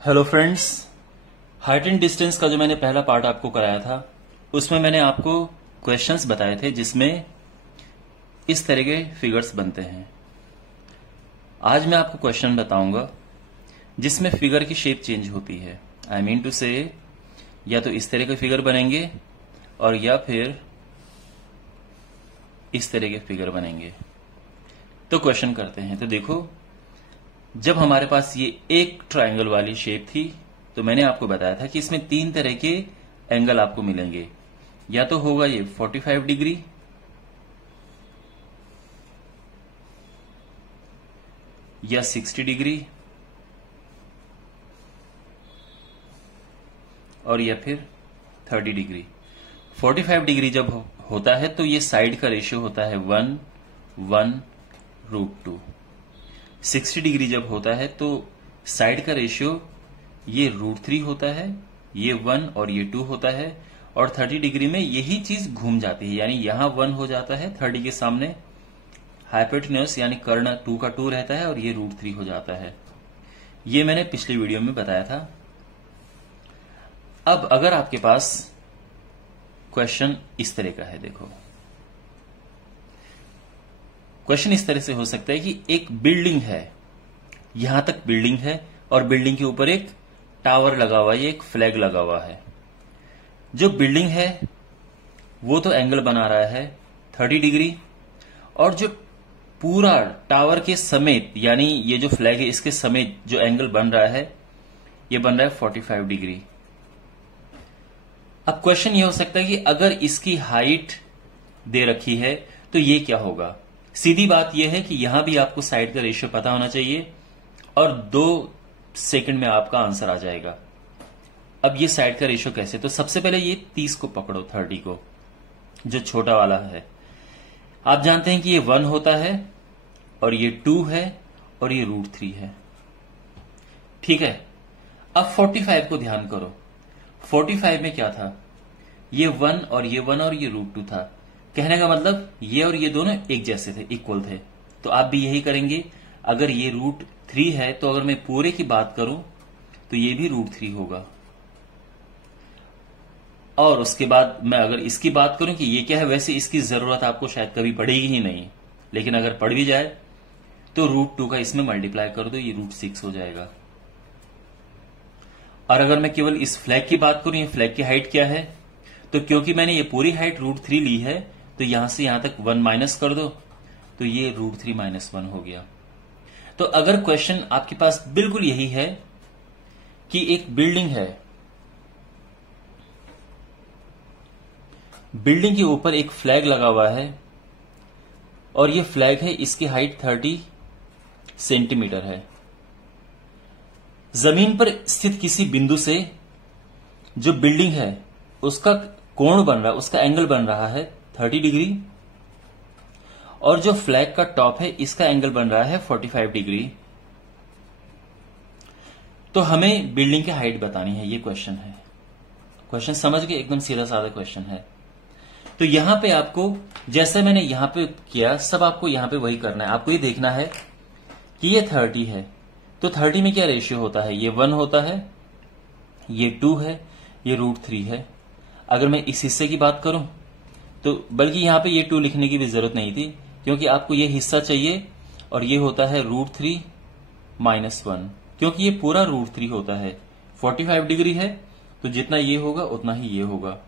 Hello friends, height and distance का जो मैंने पहला पार्ट आपको कराया था उसमें मैंने आपको क्वेश्चंस बताए थे जिसमें इस तरह के फिगर्स बनते हैं। आज मैं आपको क्वेश्चन बताऊंगा जिसमें फिगर की शेप चेंज होती है। आई मीन टू से या तो इस तरह के फिगर बनेंगे और या फिर इस तरह के फिगर बनेंगे। तो क्वेश्चन करते हैं। तो देखो, जब हमारे पास ये एक ट्रायंगल वाली शेप थी तो मैंने आपको बताया था कि इसमें तीन तरह के एंगल आपको मिलेंगे। या तो होगा ये 45 डिग्री, या 60 डिग्री, और या फिर 30 डिग्री। 45 डिग्री जब होता है तो ये साइड का रेशियो होता है 1/√2। 60 डिग्री जब होता है तो साइड का रेशियो ये √3 होता है, ये 1 और ये 2 होता है। और 30 डिग्री में यही चीज घूम जाती है, यानी यहां 1 हो जाता है, 30 के सामने हाइपोटेन्यूज यानी कर्ण 2 का 2 रहता है और ये √3 हो जाता है। ये मैंने पिछली वीडियो में बताया था। अब अगर आपके पास क्वेश्चन इस तरह का है, देखो क्वेश्चन इस तरह से हो सकता है कि एक बिल्डिंग है, यहां तक बिल्डिंग है और बिल्डिंग के ऊपर एक टावर लगा हुआ है, एक फ्लैग लगा हुआ है। जो बिल्डिंग है वो तो एंगल बना रहा है 30 डिग्री, और जो पूरा टावर के समेत यानी ये जो फ्लैग है इसके समेत जो एंगल बन रहा है ये बन रहा है 45 डिग्री। अब क्वेश्चन ये हो सकता है कि अगर इसकी हाइट दे रखी है तो ये क्या होगा। सीधी बात यह है कि यहां भी आपको साइड का रेशियो पता होना चाहिए और 2 सेकंड में आपका आंसर आ जाएगा। अब ये साइड का रेशियो कैसे, तो सबसे पहले ये 30 को पकड़ो, 30 को जो छोटा वाला है। आप जानते हैं कि ये 1 होता है और ये 2 है और ये √3 है, ठीक है। अब 45 को ध्यान करो। 45 में क्या था, ये 1 और ये 1 और ये √2 था। कहने का मतलब ये और ये दोनों एक जैसे थे, इक्वल थे। तो आप भी यही करेंगे। अगर ये √3 है तो अगर मैं पूरे की बात करूं तो ये भी √3 होगा। और उसके बाद मैं अगर इसकी बात करूं कि ये क्या है, वैसे इसकी जरूरत आपको शायद कभी पड़ेगी ही नहीं, लेकिन अगर पड़ भी जाए तो √2 का इसमें मल्टीप्लाई कर दो, ये √6 हो जाएगा। और अगर मैं केवल इस फ्लैग की बात करूं, ये फ्लैग की हाइट क्या है, तो क्योंकि मैंने ये पूरी हाइट √3 ली है तो यहां से यहां तक 1 माइनस कर दो तो ये √3 - 1 हो गया। तो अगर क्वेश्चन आपके पास बिल्कुल यही है कि एक बिल्डिंग है, बिल्डिंग के ऊपर एक फ्लैग लगा हुआ है और ये फ्लैग है, इसकी हाइट 30 सेंटीमीटर है। जमीन पर स्थित किसी बिंदु से जो बिल्डिंग है उसका कोण बन रहा है, उसका एंगल बन रहा है 30 डिग्री, और जो फ्लैग का टॉप है इसका एंगल बन रहा है 45 डिग्री। तो हमें बिल्डिंग की हाइट बतानी है, ये क्वेश्चन है। क्वेश्चन समझ गए, एकदम सीधा साधा क्वेश्चन है। तो यहां पे आपको, जैसे मैंने यहां पे किया, सब आपको यहां पे वही करना है। आपको ये देखना है कि ये 30 है तो 30 में क्या रेशियो होता है, ये 1 होता है, ये 2 है, ये √3 है। अगर मैं इस हिस्से की बात करूं तो बल्कि यहां पे ये 2 लिखने की भी जरूरत नहीं थी, क्योंकि आपको ये हिस्सा चाहिए और ये होता है √3 - 1, क्योंकि ये पूरा √3 होता है। 45 डिग्री है तो जितना ये होगा उतना ही ये होगा।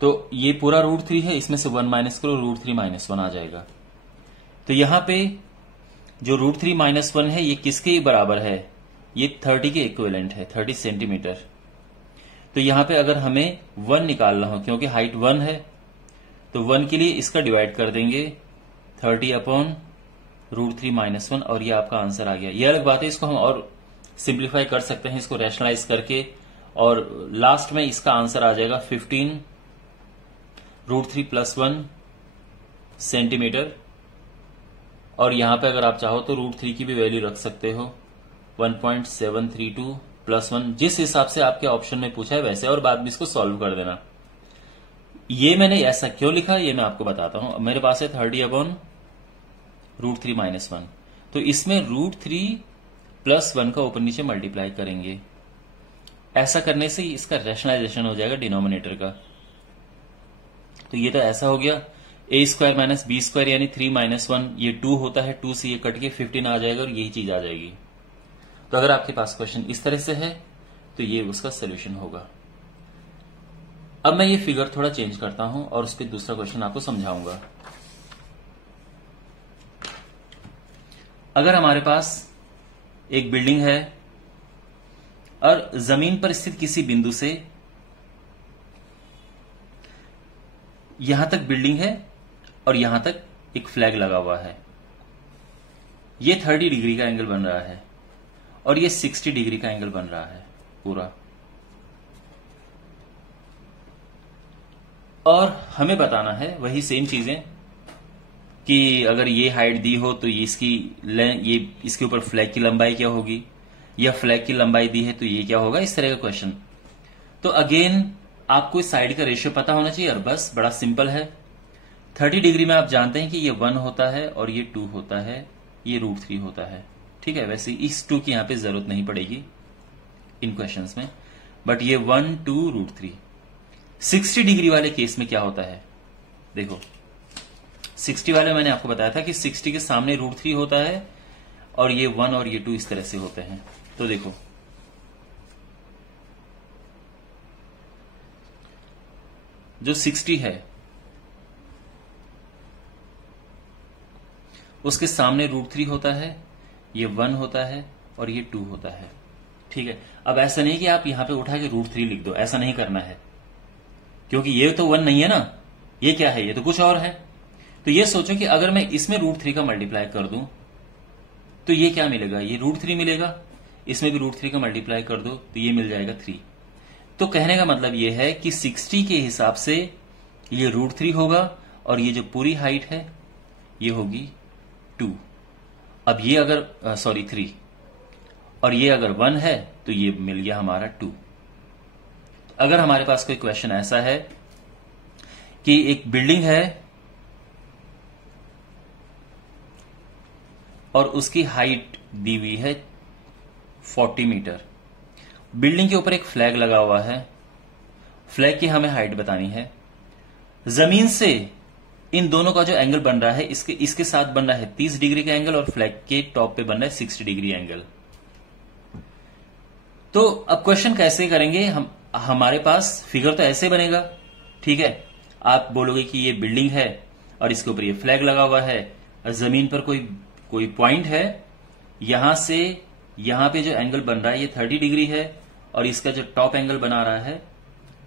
तो ये पूरा √3 है, इसमें से 1 माइनस करो, √3 - 1 आ जाएगा। तो यहां पे जो √3 - 1 है ये किसके बराबर है, ये 30 के इक्विवेलेंट है, 30 सेंटीमीटर। तो यहां पे अगर हमें 1 निकालना हो, क्योंकि हाइट 1 है, तो 1 के लिए इसका डिवाइड कर देंगे 30 अपॉन √3 - 1 और ये आपका आंसर आ गया। ये अलग बात है, इसको हम और सिंप्लीफाई कर सकते हैं, इसको रैशनलाइज करके, और लास्ट में इसका आंसर आ जाएगा 15 √3 + 1 सेंटीमीटर। और यहां पे अगर आप चाहो तो √3 की भी वैल्यू रख सकते हो, 1.732 + 1, जिस हिसाब से आपके ऑप्शन में पूछा है वैसे, और बाद में इसको सॉल्व कर देना। ये मैंने ऐसा क्यों लिखा ये मैं आपको बताता हूं। मेरे पास है 30 अपॉन √3 - 1, तो इसमें √3 +1 का ऊपर नीचे मल्टीप्लाई करेंगे। ऐसा करने से इसका रैशनलाइजेशन हो जाएगा डिनोमिनेटर का। तो ये तो ऐसा हो गया, a² माइनस b² यानी 3 - 1, ये 2 होता है, 2 से ये कट के 15 आ जाएगा और यही चीज आ जाएगी। तो अगर आपके पास क्वेश्चन इस तरह से है तो ये उसका सोल्यूशन होगा। अब मैं ये फिगर थोड़ा चेंज करता हूं और उस पर दूसरा क्वेश्चन आपको समझाऊंगा। अगर हमारे पास एक बिल्डिंग है और जमीन पर स्थित किसी बिंदु से यहां तक बिल्डिंग है और यहां तक एक फ्लैग लगा हुआ है, ये 30 डिग्री का एंगल बन रहा है और ये 60 डिग्री का एंगल बन रहा है पूरा। और हमें बताना है वही सेम चीजें कि अगर ये हाइट दी हो तो ये इसके ऊपर फ्लैग की लंबाई क्या होगी, या फ्लैग की लंबाई दी है तो ये क्या होगा, इस तरह का क्वेश्चन। तो अगेन आपको इस साइड का रेशियो पता होना चाहिए और बस बड़ा सिंपल है। 30 डिग्री में आप जानते हैं कि ये 1 होता है और ये 2 होता है, ये √3 होता है। ठीक है, वैसे इस 2 की यहां पे जरूरत नहीं पड़ेगी इन क्वेश्चंस में, बट ये 1, 2, √3। 60 डिग्री वाले केस में क्या होता है, देखो 60 वाले मैंने आपको बताया था कि 60 के सामने √3 होता है और ये 1 और ये 2 इस तरह से होते हैं। तो देखो जो 60 है उसके सामने √3 होता है, ये 1 होता है और ये 2 होता है। ठीक है, अब ऐसा नहीं कि आप यहां पे उठा के √3 लिख दो, ऐसा नहीं करना है, क्योंकि ये तो 1 नहीं है ना, ये क्या है, ये तो कुछ और है। तो ये सोचो कि अगर मैं इसमें √3 का मल्टीप्लाई कर दूं तो ये क्या मिलेगा, ये √3 मिलेगा, इसमें भी √3 का मल्टीप्लाई कर दो तो ये मिल जाएगा 3। तो कहने का मतलब ये है कि 60 के हिसाब से ये √3 होगा और ये जो पूरी हाइट है ये होगी 2। अब ये अगर 3 और ये अगर 1 है तो ये मिल गया हमारा 2। अगर हमारे पास कोई क्वेश्चन ऐसा है कि एक बिल्डिंग है और उसकी हाइट दी हुई है 40 मीटर, बिल्डिंग के ऊपर एक फ्लैग लगा हुआ है, फ्लैग की हमें हाइट बतानी है, जमीन से इन दोनों का जो एंगल बन रहा है इसके साथ बन रहा है 30 डिग्री का एंगल और फ्लैग के टॉप पे बन रहा है 60 डिग्री एंगल। तो अब क्वेश्चन कैसे करेंगे हम, हमारे पास फिगर तो ऐसे बनेगा। ठीक है, आप बोलोगे कि ये बिल्डिंग है और इसके ऊपर ये फ्लैग लगा हुआ है, जमीन पर कोई पॉइंट है, यहां से यहां पे जो एंगल बन रहा है ये 30 डिग्री है और इसका जो टॉप एंगल बना रहा है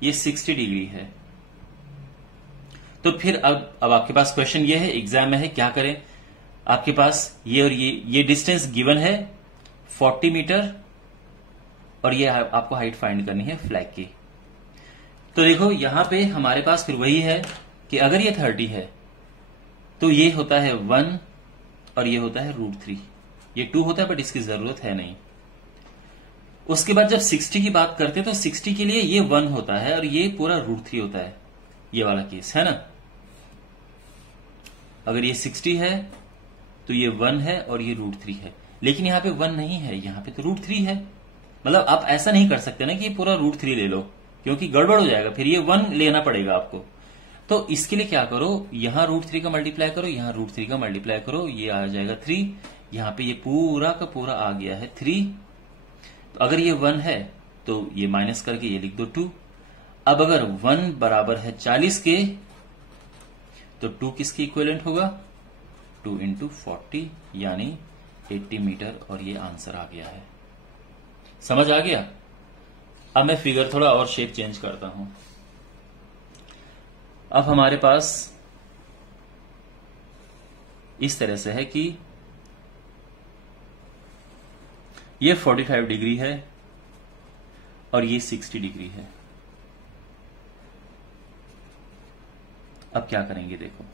ये 60 डिग्री है। तो फिर अब आपके पास क्वेश्चन ये है, एग्जाम में है, क्या करें, आपके पास ये और ये डिस्टेंस गिवन है 40 मीटर और ये आपको हाइट फाइंड करनी है फ्लैग की। तो देखो यहां पे हमारे पास फिर वही है कि अगर ये 30 है तो ये होता है 1 और ये होता है √3, ये 2 होता है बट इसकी जरूरत है नहीं। उसके बाद जब 60 की बात करते हैं तो 60 के लिए ये 1 होता है और ये पूरा √3 होता है, ये वाला केस है ना। अगर ये 60 है तो ये 1 है और ये √3 है, लेकिन यहां पे 1 नहीं है, यहां पे तो √3 है। मतलब आप ऐसा नहीं कर सकते ना कि पूरा √3 ले लो, क्योंकि गड़बड़ हो जाएगा, फिर ये 1 लेना पड़ेगा आपको। तो इसके लिए क्या करो, यहां √3 का मल्टीप्लाई करो, यहां √3 का मल्टीप्लाई करो, ये आ जाएगा 3, यहां पे ये पूरा का पूरा आ गया है 3। तो अगर ये 1 है तो ये माइनस करके ये लिख दो 2। अब अगर 1 बराबर है 40 के तो 2 किसकी इक्विवेलेंट होगा, 2 × 40 यानी 80 मीटर, और ये आंसर आ गया है। समझ आ गया। अब मैं फिगर थोड़ा और शेप चेंज करता हूं। अब हमारे पास इस तरह से है कि ये 45 डिग्री है और ये 60 डिग्री है। अब क्या करेंगे, देखो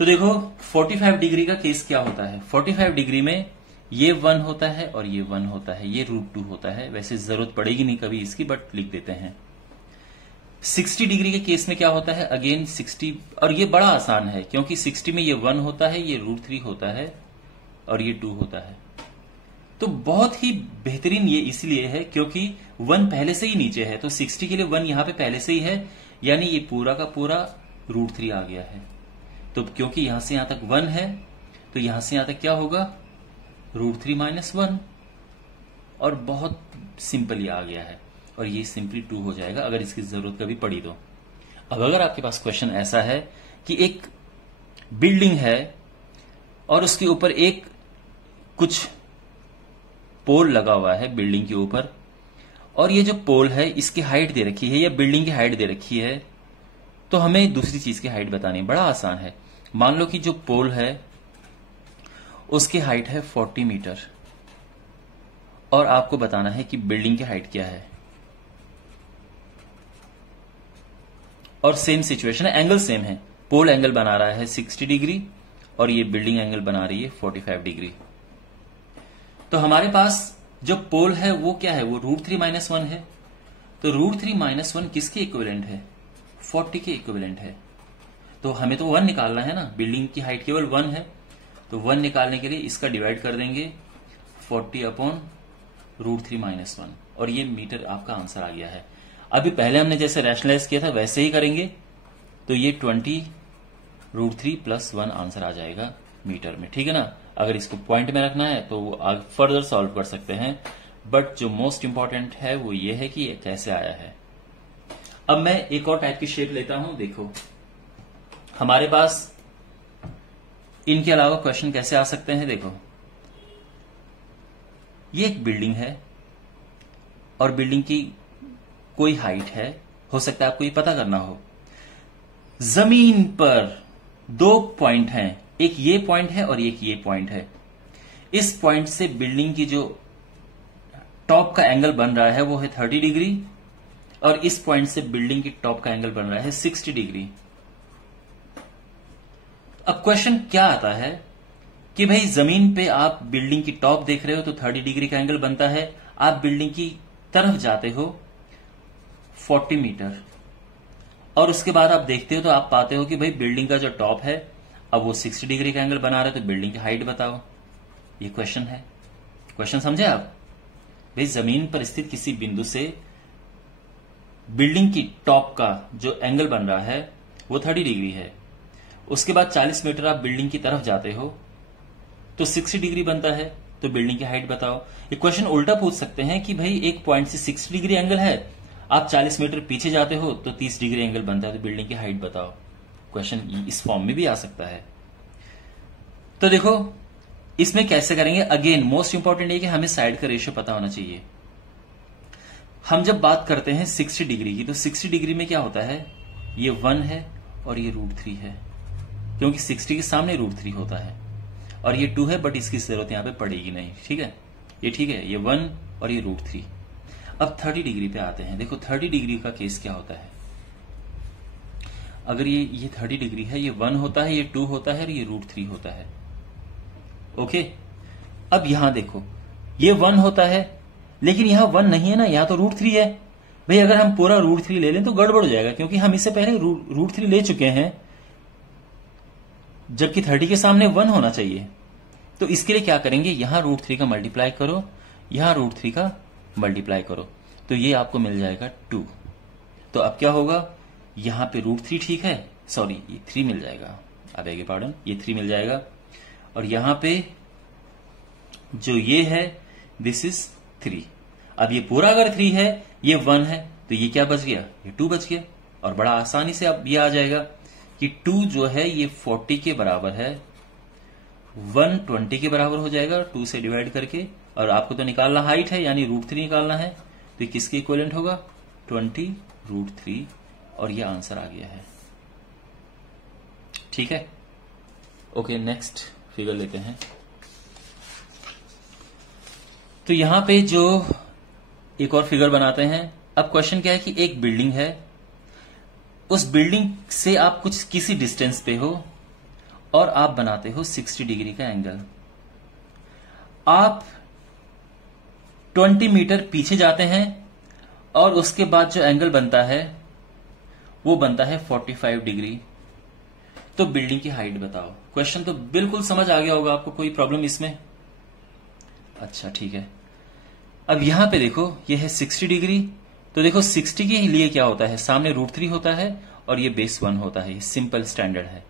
तो देखो 45 डिग्री का केस क्या होता है। 45 डिग्री में ये 1 होता है और ये 1 होता है, ये √2 होता है। वैसे जरूरत पड़ेगी नहीं कभी इसकी, बट लिख देते हैं। 60 डिग्री के केस में क्या होता है, अगेन 60, और ये बड़ा आसान है क्योंकि 60 में ये 1 होता है, ये √3 होता है और ये 2 होता है। तो बहुत ही बेहतरीन ये इसलिए है क्योंकि 1 पहले से ही नीचे है, तो 60 के लिए 1 यहां पे पहले से ही है, यानी ये पूरा का पूरा √3 आ गया है। तो क्योंकि यहां से यहां तक 1 है, तो यहां से यहां तक क्या होगा, √3 - 1, और बहुत सिंपल ये आ गया है, और ये सिंपली 2 हो जाएगा अगर इसकी जरूरत कभी पड़ी तो। अब अगर आपके पास क्वेश्चन ऐसा है कि एक बिल्डिंग है और उसके ऊपर एक कुछ पोल लगा हुआ है बिल्डिंग के ऊपर, और ये जो पोल है इसकी हाइट दे रखी है या बिल्डिंग की हाइट दे रखी है, तो हमें दूसरी चीज की हाइट बतानी बड़ा आसान है। मान लो कि जो पोल है उसकी हाइट है 40 मीटर, और आपको बताना है कि बिल्डिंग की हाइट क्या है। और सेम सिचुएशन है, एंगल सेम है, पोल एंगल बना रहा है 60 डिग्री और ये बिल्डिंग एंगल बना रही है 45 डिग्री। तो हमारे पास जो पोल है वो क्या है, वो √3 - 1 है। तो √3 - 1 किसके इक्विवेलेंट है, 40 के इक्विवेलेंट है। तो हमें तो 1 निकालना है ना, बिल्डिंग की हाइट केवल 1 है, तो 1 निकालने के लिए इसका डिवाइड कर देंगे 40/√3 - 1, और ये मीटर आपका आंसर आ गया है। अभी पहले हमने जैसे रैशनलाइज किया था वैसे ही करेंगे, तो ये 20√3 + 1 आंसर आ जाएगा मीटर में, ठीक है ना। अगर इसको पॉइंट में रखना है तो आगे फर्दर सॉल्व कर सकते हैं, बट जो मोस्ट इंपॉर्टेंट है वो ये है कि ये कैसे आया है। अब मैं एक और टाइप की शेप लेता हूं, देखो हमारे पास इनके अलावा क्वेश्चन कैसे आ सकते हैं। देखो ये एक बिल्डिंग है और बिल्डिंग की कोई हाइट है, हो सकता है आपको ये पता करना हो। जमीन पर 2 पॉइंट हैं, एक ये पॉइंट है और एक ये पॉइंट है। इस पॉइंट से बिल्डिंग की जो टॉप का एंगल बन रहा है वो है 30 डिग्री, और इस पॉइंट से बिल्डिंग की टॉप का एंगल बन रहा है 60 डिग्री। अब क्वेश्चन क्या आता है कि भाई जमीन पे आप बिल्डिंग की टॉप देख रहे हो तो 30 डिग्री का एंगल बनता है, आप बिल्डिंग की तरफ जाते हो 40 मीटर, और उसके बाद आप देखते हो तो आप पाते हो कि भाई बिल्डिंग का जो टॉप है अब वो 60 डिग्री का एंगल बना रहे, तो बिल्डिंग की हाइट बताओ। ये क्वेश्चन है, क्वेश्चन समझे आप। भाई जमीन पर स्थित किसी बिंदु से बिल्डिंग की टॉप का जो एंगल बन रहा है वो 30 डिग्री है, उसके बाद 40 मीटर आप बिल्डिंग की तरफ जाते हो तो 60 डिग्री बनता है, तो बिल्डिंग की हाइट बताओ। ये क्वेश्चन उल्टा पूछ सकते हैं कि भाई एक पॉइंट से 60 डिग्री एंगल है, आप 40 मीटर पीछे जाते हो तो 30 डिग्री एंगल बनता है, तो बिल्डिंग की हाइट बताओ। क्वेश्चन इस फॉर्म में भी आ सकता है। तो देखो इसमें कैसे करेंगे, अगेन मोस्ट इंपॉर्टेंट है कि हमें साइड का रेशियो पता होना चाहिए। हम जब बात करते हैं 60 डिग्री की, तो 60 डिग्री में क्या होता है, ये 1 है और ये √3 है, क्योंकि 60 के सामने √3 होता है, और ये 2 है बट इसकी जरूरत यहां पे पड़ेगी नहीं, ठीक है। ये ठीक है, ये 1 और ये √3। अब 30 डिग्री पे आते हैं। देखो 30 डिग्री का केस क्या होता है, अगर ये 30 डिग्री है, ये 1 होता है, ये 2 होता है और ये √3 होता है, ओके। अब यहां देखो ये 1 होता है, लेकिन यहां 1 नहीं है ना, यहां तो √3 है। भाई अगर हम पूरा √3 ले लें तो गड़बड़ हो जाएगा, क्योंकि हम इससे पहले √3 ले चुके हैं, जबकि 30 के सामने 1 होना चाहिए। तो इसके लिए क्या करेंगे, यहां √3 का मल्टीप्लाई करो, यहां √3 का मल्टीप्लाई करो, तो ये आपको मिल जाएगा 2। तो अब क्या होगा, यहां पे √3 ठीक है, सॉरी ये 3 मिल जाएगा, आई बेग योर पार्डन, ये 3 मिल जाएगा, और यहां पे जो ये है दिस इज 3। अब ये पूरा अगर 3 है, ये 1 है, तो ये क्या बच गया, ये 2 बच गया। और बड़ा आसानी से अब ये आ जाएगा कि 2 जो है ये 40 के बराबर है, 120 के बराबर हो जाएगा 2 से डिवाइड करके। और आपको तो निकालना हाइट है, यानी √3 निकालना है, तो ये किसके इक्विवेलेंट होगा, 20√3, और ये आंसर आ गया है, ठीक है। ओके नेक्स्ट फिगर लेते हैं। तो यहां पे जो एक और फिगर बनाते हैं। अब क्वेश्चन क्या है कि एक बिल्डिंग है, उस बिल्डिंग से आप कुछ किसी डिस्टेंस पे हो और आप बनाते हो 60 डिग्री का एंगल। आप 20 मीटर पीछे जाते हैं और उसके बाद जो एंगल बनता है वो बनता है 45 डिग्री। तो बिल्डिंग की हाइट बताओ। क्वेश्चन तो बिल्कुल समझ आ गया होगा आपको, कोई प्रॉब्लम इसमें? अच्छा ठीक है। अब यहां पे देखो ये है 60 डिग्री, तो देखो 60 के लिए क्या होता है, सामने √3 होता है और ये बेस 1 होता है, ये सिंपल स्टैंडर्ड है।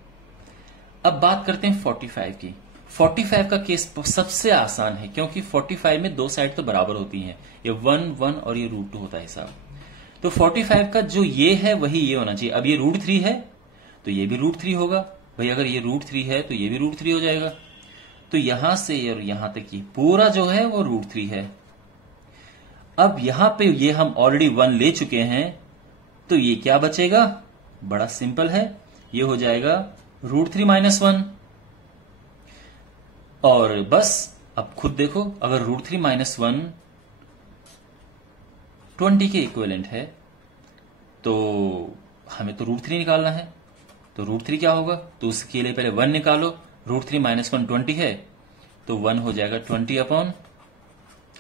अब बात करते हैं 45 की। 45 का केस सबसे आसान है क्योंकि 45 में दो साइड तो बराबर होती हैं, ये 1 1 और ये √2 होता है हिसाब। तो 45 का जो ये है वही ये होना चाहिए। अब ये √3 है तो ये भी √3 होगा भाई, अगर ये √3 है तो ये भी √3 हो जाएगा। तो यहां से और यहां तक ये पूरा जो है वो √3 है। अब यहां पे ये हम ऑलरेडी 1 ले चुके हैं, तो ये क्या बचेगा, बड़ा सिंपल है, ये हो जाएगा √3 - 1। और बस अब खुद देखो, अगर √3 - 1 20 के इक्विवेलेंट है तो हमें तो √3 निकालना है। तो √3 क्या होगा, तो उसके लिए पहले 1 निकालो। √3 - 1 20 है, तो 1 हो जाएगा 20 अपॉन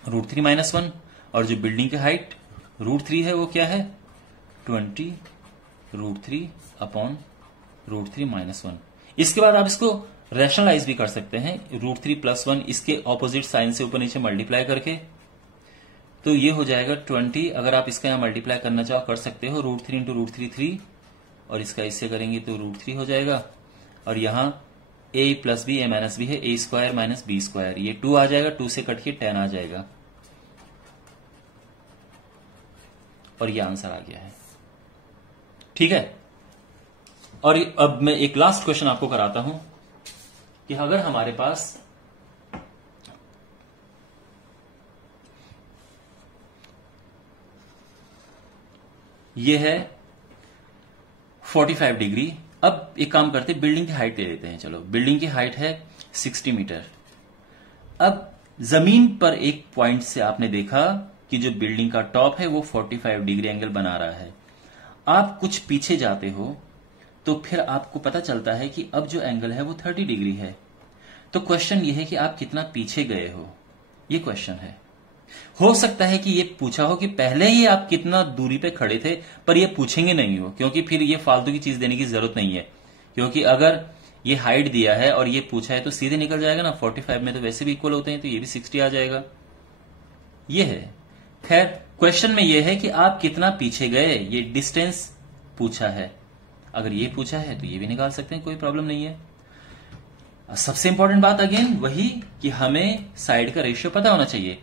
√3 - 1। और जो बिल्डिंग की हाइट √3 है वो क्या है, 20 √3 अपॉन √3 - 1। इसके बाद आप इसको रैशनलाइज भी कर सकते हैं, √3 + 1 इसके ऑपोजिट साइन से ऊपर नीचे मल्टीप्लाई करके, तो ये हो जाएगा 20। अगर आप इसका यहां मल्टीप्लाई करना चाहो कर सकते हो, √3 × √3 3, और इसका इससे करेंगे तो √3 हो जाएगा। और यहां a + b a - b है, a² - b², ये 2 आ जाएगा, 2 से कट के 10 आ जाएगा, और ये आंसर आ गया है। ठीक है। और अब मैं एक लास्ट क्वेश्चन आपको कराता हूं कि अगर हमारे पास ये है 45 डिग्री। अब एक काम करते हैं, बिल्डिंग की हाइट ले लेते हैं। चलो, बिल्डिंग की हाइट है 60 मीटर। अब जमीन पर एक पॉइंट से आपने देखा कि जो बिल्डिंग का टॉप है वो 45 डिग्री एंगल बना रहा है। आप कुछ पीछे जाते हो तो फिर आपको पता चलता है कि अब जो एंगल है वो 30 डिग्री है। तो क्वेश्चन ये है कि आप कितना पीछे गए हो, ये क्वेश्चन है। हो सकता है कि ये पूछा हो कि पहले ही आप कितना दूरी पे खड़े थे, पर ये पूछेंगे नहीं हो, क्योंकि फिर ये फालतू की चीज देने की जरूरत नहीं है। क्योंकि अगर ये हाइट दिया है और ये पूछा है तो सीधे निकल जाएगा ना, 45 में तो वैसे भी इक्वल होते हैं, तो ये भी 60 आ जाएगा। ये है। खैर, क्वेश्चन में ये है कि आप कितना पीछे गए, ये डिस्टेंस पूछा है। अगर ये पूछा है तो ये भी निकाल सकते हैं, कोई प्रॉब्लम नहीं है। सबसे इंपॉर्टेंट बात अगेन वही कि हमें साइड का रेशियो पता होना चाहिए।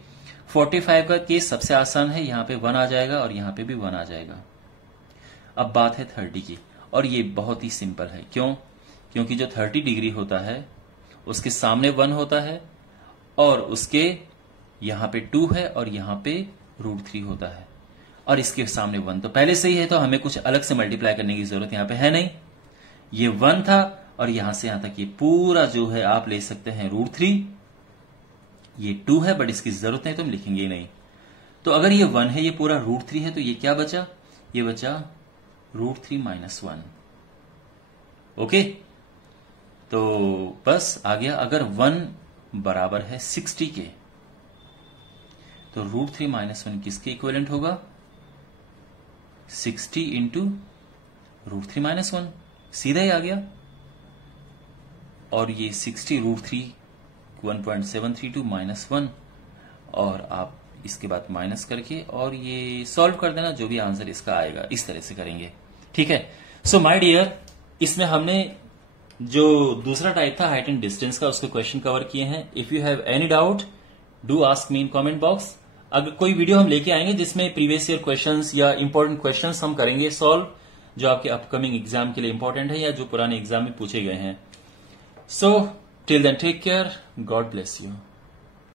45 का केस सबसे आसान है, यहां पे 1 आ जाएगा और यहां पे भी 1 आ जाएगा। अब बात है 30 की, और ये बहुत ही सिंपल है। क्यों? क्योंकि जो 30 डिग्री होता है उसके सामने 1 होता है और उसके यहां पे 2 है और यहां पे √3 होता है, और इसके सामने 1 तो पहले से ही है, तो हमें कुछ अलग से मल्टीप्लाई करने की जरूरत यहां पे है नहीं। ये 1 था और यहां से यहां तक ये पूरा जो है आप ले सकते हैं √3। ये 2 है बट इसकी जरूरत नहीं तो हम लिखेंगे ही नहीं। तो अगर ये 1 है, ये पूरा √3 है, तो ये क्या बचा, ये बचा √3 - 1। ओके, तो बस आ गया। अगर 1 बराबर है 60 के, तो √3 - 1 किसके इक्विवेलेंट होगा, 60 × √3 - 1, सीधा ही आ गया। और ये 60 √3 1.732 - 1, और आप इसके बाद माइनस करके और ये सॉल्व कर देना, जो भी आंसर इसका आएगा इस तरह से करेंगे। ठीक है। सो माय डियर, इसमें हमने जो दूसरा टाइप था हाइट एंड डिस्टेंस का, उसके क्वेश्चन कवर किए हैं। If you have any doubt do ask me in comment box. अगर कोई वीडियो हम लेके आएंगे जिसमें प्रीवियस ईयर क्वेश्चंस या इंपॉर्टेंट क्वेश्चंस हम करेंगे सॉल्व, जो आपके अपकमिंग एग्जाम के लिए इंपॉर्टेंट है या जो पुराने एग्जाम में पूछे गए हैं। So till then take care, God bless you.